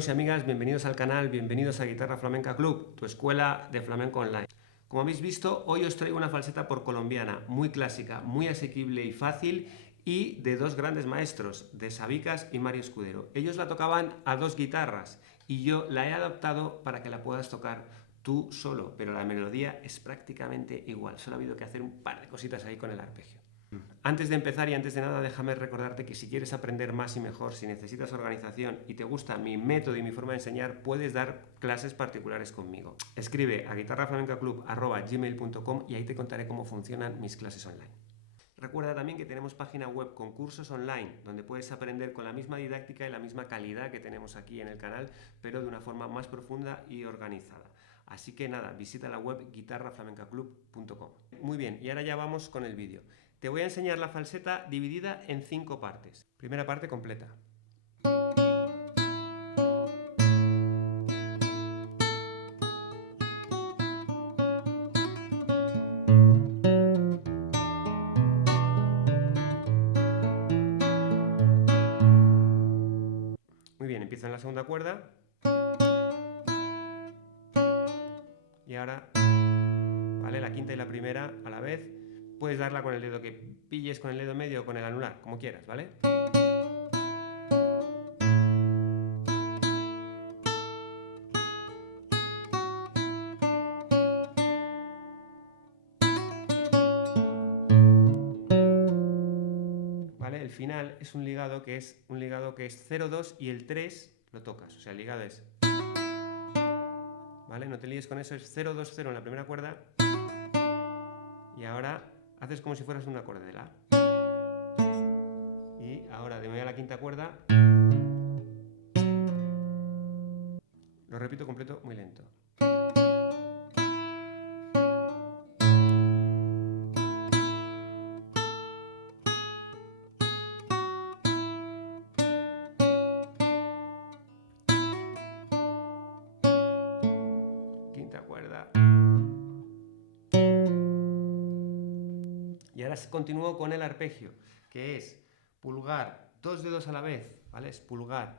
Amigos y amigas, bienvenidos al canal, bienvenidos a Guitarra Flamenca Club, tu escuela de flamenco online. Como habéis visto, hoy os traigo una falseta por colombiana, muy clásica, muy asequible y fácil, y de dos grandes maestros, de Sabicas y Mario Escudero. Ellos la tocaban a dos guitarras y yo la he adaptado para que la puedas tocar tú solo, pero la melodía es prácticamente igual, solo ha habido que hacer un par de cositas ahí con el arpegio. Antes de empezar y antes de nada, déjame recordarte que si quieres aprender más y mejor, si necesitas organización y te gusta mi método y mi forma de enseñar, puedes dar clases particulares conmigo. Escribe a guitarraflamencaclub@gmail.com y ahí te contaré cómo funcionan mis clases online. Recuerda también que tenemos página web con cursos online, donde puedes aprender con la misma didáctica y la misma calidad que tenemos aquí en el canal, pero de una forma más profunda y organizada. Así que nada, visita la web guitarraflamencaclub.com. Muy bien, y ahora ya vamos con el vídeo. Te voy a enseñar la falseta dividida en 5 partes. Primera parte completa. Muy bien, empieza en la segunda cuerda. Y ahora, ¿vale? La quinta y la primera a la vez. Puedes darla con el dedo que pilles, con el dedo medio o con el anular, como quieras, ¿vale? ¿Vale? El final es un ligado que es 0-2 y el 3 lo tocas. O sea, el ligado es... ¿Vale? No te líes con eso, es 0-2-0 en la primera cuerda. Y ahora haces como si fueras un acorde de la. Y ahora de media a la quinta cuerda. Lo repito completo muy lento. Quinta cuerda. Y ahora continúo con el arpegio, que es pulgar, dos dedos a la vez, ¿vale? Es pulgar,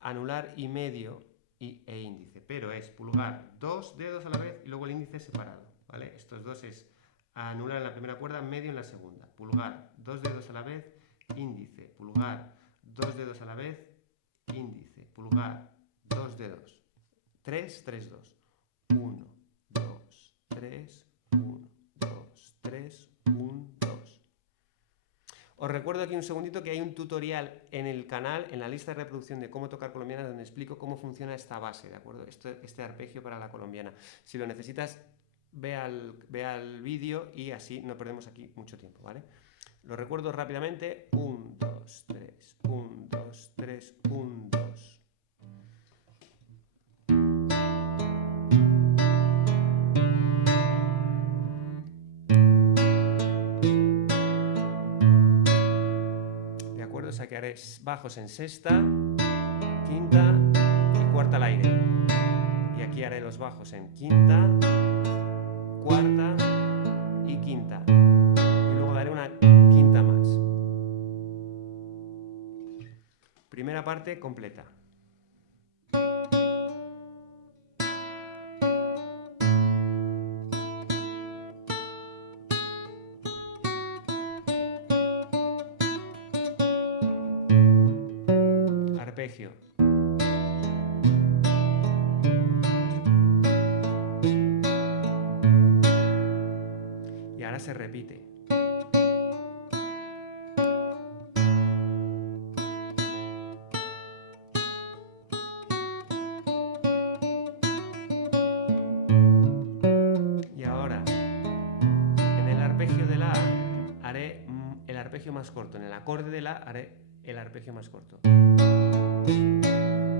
anular y medio e índice, pero es pulgar, dos dedos a la vez y luego el índice separado, ¿vale? Estos dos es anular en la primera cuerda, medio en la segunda. Pulgar, dos dedos a la vez, índice, pulgar, dos dedos a la vez, índice, pulgar, dos dedos. 3, 3, 2. 1, 2, 3, 1, 2, 3, 1, 2. Os recuerdo aquí un segundito que hay un tutorial en el canal, en la lista de reproducción de cómo tocar colombiana, donde explico cómo funciona esta base, ¿de acuerdo? Este arpegio para la colombiana. Si lo necesitas, ve al vídeo y así no perdemos aquí mucho tiempo, ¿vale? Lo recuerdo rápidamente. 1, 2, 3, 1, 2, 3, 1, 2. O sea que haré bajos en sexta, quinta y cuarta al aire. Y aquí haré los bajos en quinta, cuarta y quinta. Y luego daré una quinta más. Primera parte completa. Arpegio. Y ahora se repite. Y ahora, en el arpegio de la haré el arpegio más corto. En el acorde de la haré el arpegio más corto.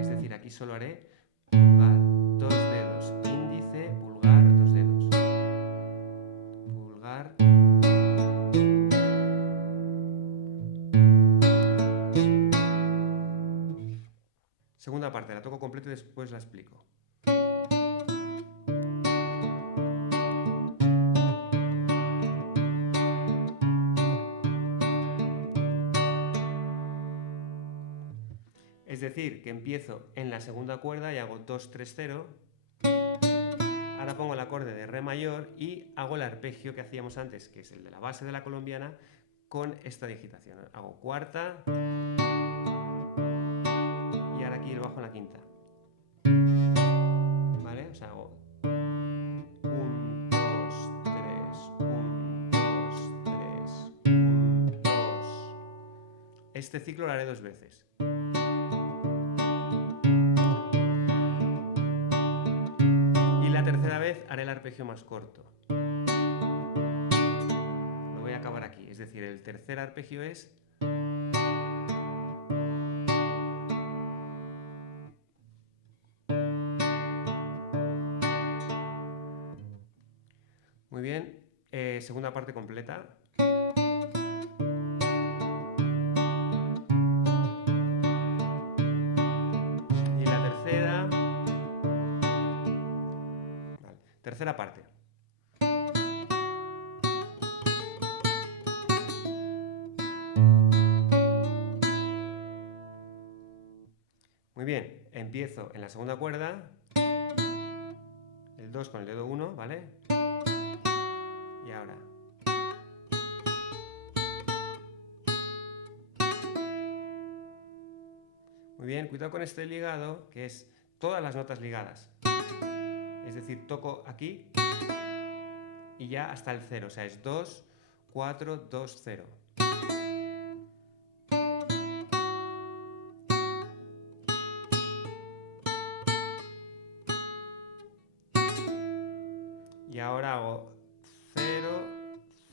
Es decir, aquí solo haré pulgar, dos dedos, índice, pulgar, dos dedos. Pulgar. Segunda parte, la toco completa y después la explico. Es decir, que empiezo en la segunda cuerda y hago 2, 3, 0. Ahora pongo el acorde de re mayor y hago el arpegio que hacíamos antes, que es el de la base de la colombiana, con esta digitación. Hago cuarta y ahora aquí el bajo en la quinta. ¿Vale? O sea, hago 1, 2, 3, 1, 2, 3, 1, 2. Este ciclo lo haré 2 veces. Y la tercera vez haré el arpegio más corto. Lo voy a acabar aquí. Es decir, el tercer arpegio es... Muy bien. Segunda parte completa. Y la tercera... Vale. Tercera parte. Muy bien, empiezo en la segunda cuerda, el 2 con el dedo 1, ¿vale? Y ahora. Muy bien, cuidado con este ligado, que es todas las notas ligadas. Es decir, toco aquí y ya hasta el 0, o sea, es 2, 4, 2, 0. Y ahora hago 0,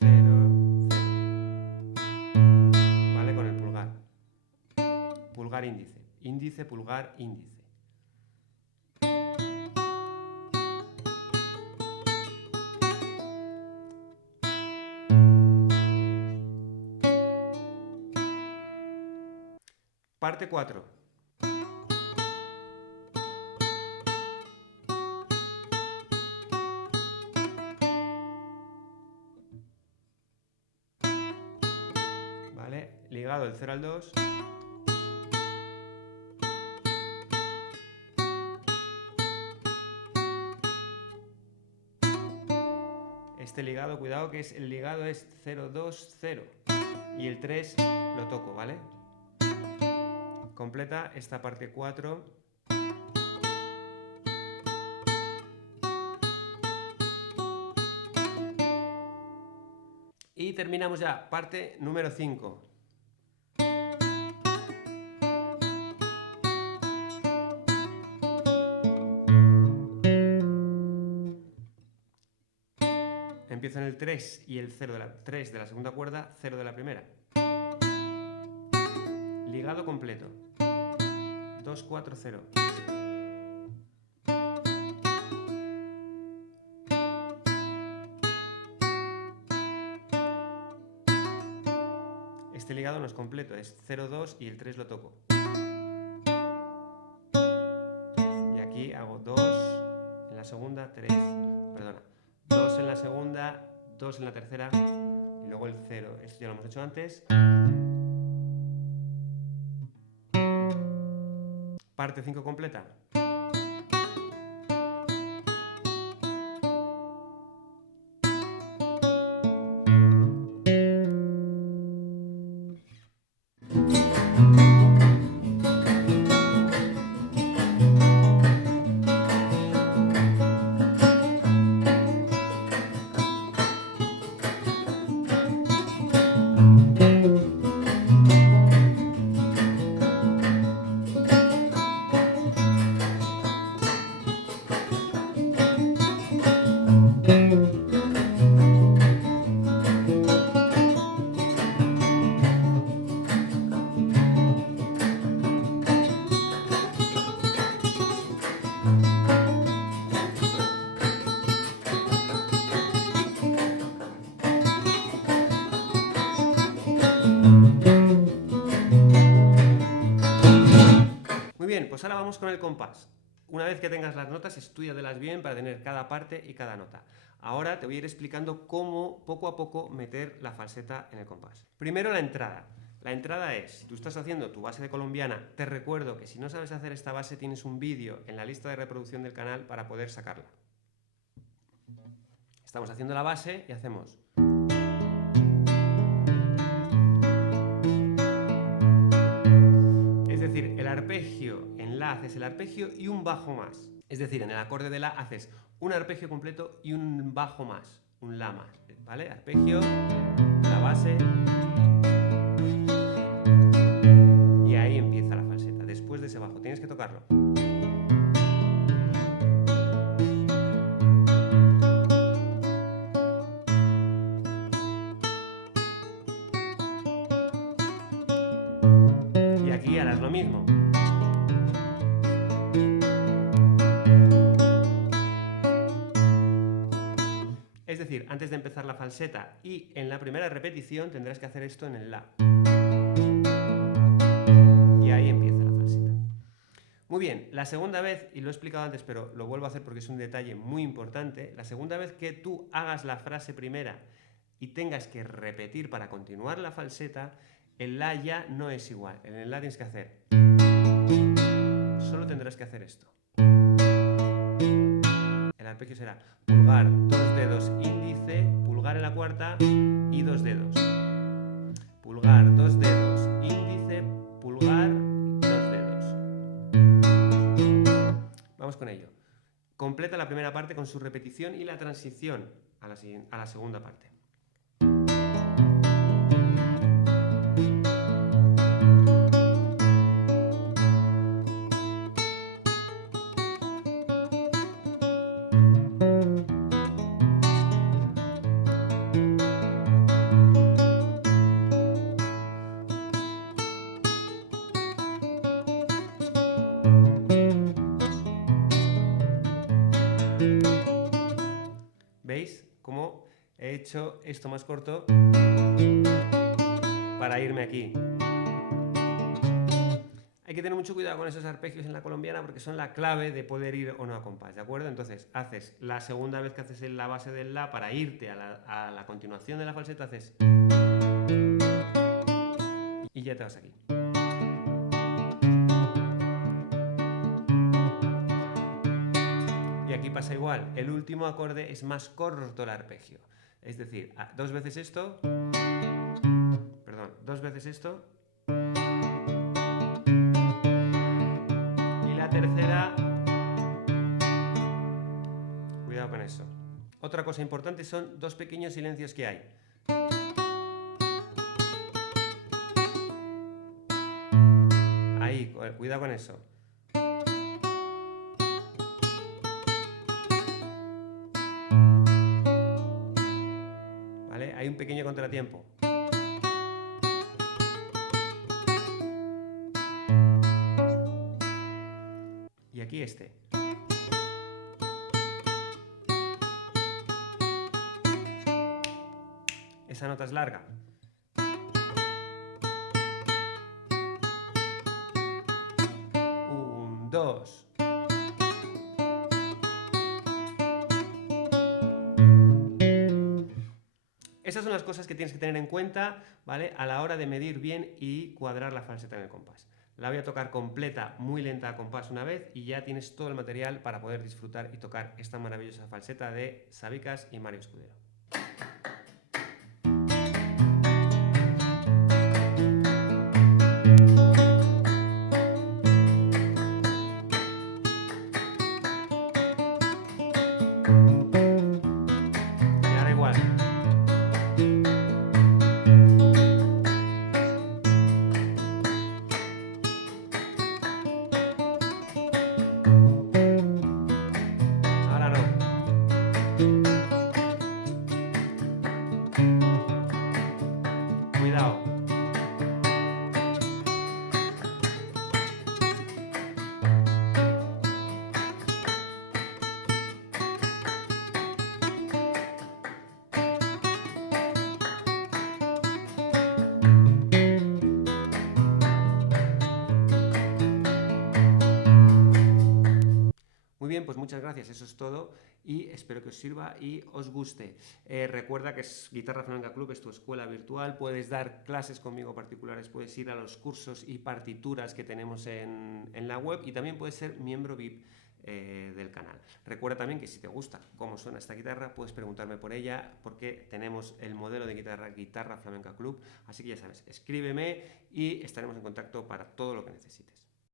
0, 0. ¿Vale? Con el pulgar. Pulgar, índice. Índice, pulgar, índice. Parte 4. ¿Vale? Ligado el 0 al 2. Este ligado, cuidado que el ligado es 0, 2, 0. Y el 3 lo toco, ¿vale? Completa esta parte 4. Y terminamos ya, parte número 5. Empiezo en el 3 y el 0 de la 3 de la segunda cuerda, 0 de la primera. Ligado completo. 2, 4, 0. Este ligado no es completo, es 0, 2 y el 3 lo toco. Y aquí hago 2 en la segunda, 3, perdona, 2 en la segunda, 2 en la tercera y luego el 0. Esto ya lo hemos hecho antes. Parte 5 completa. Muy bien, pues ahora vamos con el compás. Una vez que tengas las notas, estúdiatelas bien para tener cada parte y cada nota. Ahora te voy a ir explicando cómo poco a poco meter la falseta en el compás. Primero la entrada. La entrada es, si tú estás haciendo tu base de colombiana, te recuerdo que si no sabes hacer esta base tienes un vídeo en la lista de reproducción del canal para poder sacarla. Estamos haciendo la base y hacemos... Es decir, el arpegio en La haces el arpegio y un bajo más. Es decir, en el acorde de La haces un arpegio completo y un bajo más, un La más, ¿vale? Arpegio, la base... Y ahí empieza la falseta. Después de ese bajo tienes que tocarlo. Y aquí harás lo mismo. Es decir, antes de empezar la falseta y en la primera repetición tendrás que hacer esto en el La. Y ahí empieza la falseta. Muy bien, la segunda vez, y lo he explicado antes, pero lo vuelvo a hacer porque es un detalle muy importante, la segunda vez que tú hagas la frase primera y tengas que repetir para continuar la falseta, el La ya no es igual. En el La tienes que hacer... Solo tendrás que hacer esto. El arpegio será pulgar, 2 dedos, índice, pulgar en la cuarta y 2 dedos. Pulgar, 2 dedos, índice, pulgar, 2 dedos. Vamos con ello. Completa la primera parte con su repetición y la transición a la segunda parte. ¿Veis cómo he hecho esto más corto para irme aquí? Hay que tener mucho cuidado con esos arpegios en la colombiana porque son la clave de poder ir o no a compás, ¿de acuerdo? Entonces, haces la segunda vez que haces la base del La para irte a la continuación de la falseta, haces... Y ya te vas aquí. Y aquí pasa igual, el último acorde es más corto el arpegio. Es decir, 2 veces esto, perdón, 2 veces esto, y la tercera, cuidado con eso. Otra cosa importante son 2 pequeños silencios que hay. Ahí, cuidado con eso. Hay un pequeño contratiempo. Y aquí este. Esa nota es larga. Un, dos. Esas son las cosas que tienes que tener en cuenta, ¿vale? A la hora de medir bien y cuadrar la falseta en el compás. La voy a tocar completa, muy lenta a compás una vez y ya tienes todo el material para poder disfrutar y tocar esta maravillosa falseta de Sabicas y Mario Escudero. Y ahora igual. Muy bien, pues muchas gracias, eso es todo y espero que os sirva y os guste. Recuerda que Guitarra Flamenca Club es tu escuela virtual, puedes dar clases conmigo particulares, puedes ir a los cursos y partituras que tenemos en la web y también puedes ser miembro VIP del canal. Recuerda también que si te gusta cómo suena esta guitarra, puedes preguntarme por ella porque tenemos el modelo de Guitarra Flamenca Club, así que ya sabes, escríbeme y estaremos en contacto para todo lo que necesites.